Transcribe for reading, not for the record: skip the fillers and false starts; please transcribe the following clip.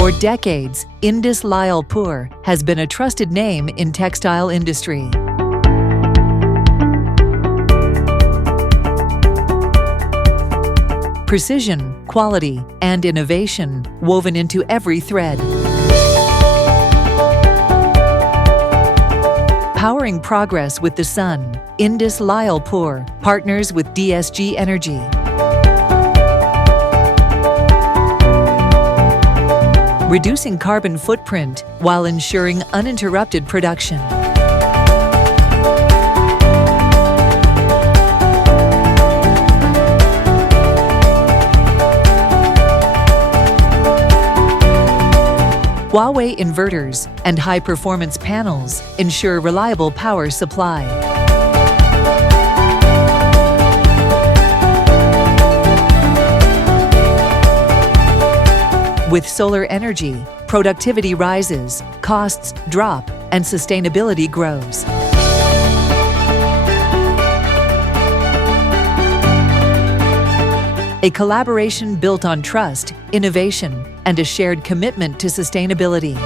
For decades, Indus Lyallpur has been a trusted name in textile industry. Precision, quality, and innovation woven into every thread. Powering progress with the sun, Indus Lyallpur partners with DSG Energy. Reducing carbon footprint while ensuring uninterrupted production. Huawei inverters and high-performance panels ensure reliable power supply. With solar energy, productivity rises, costs drop, and sustainability grows. A collaboration built on trust, innovation, and a shared commitment to sustainability.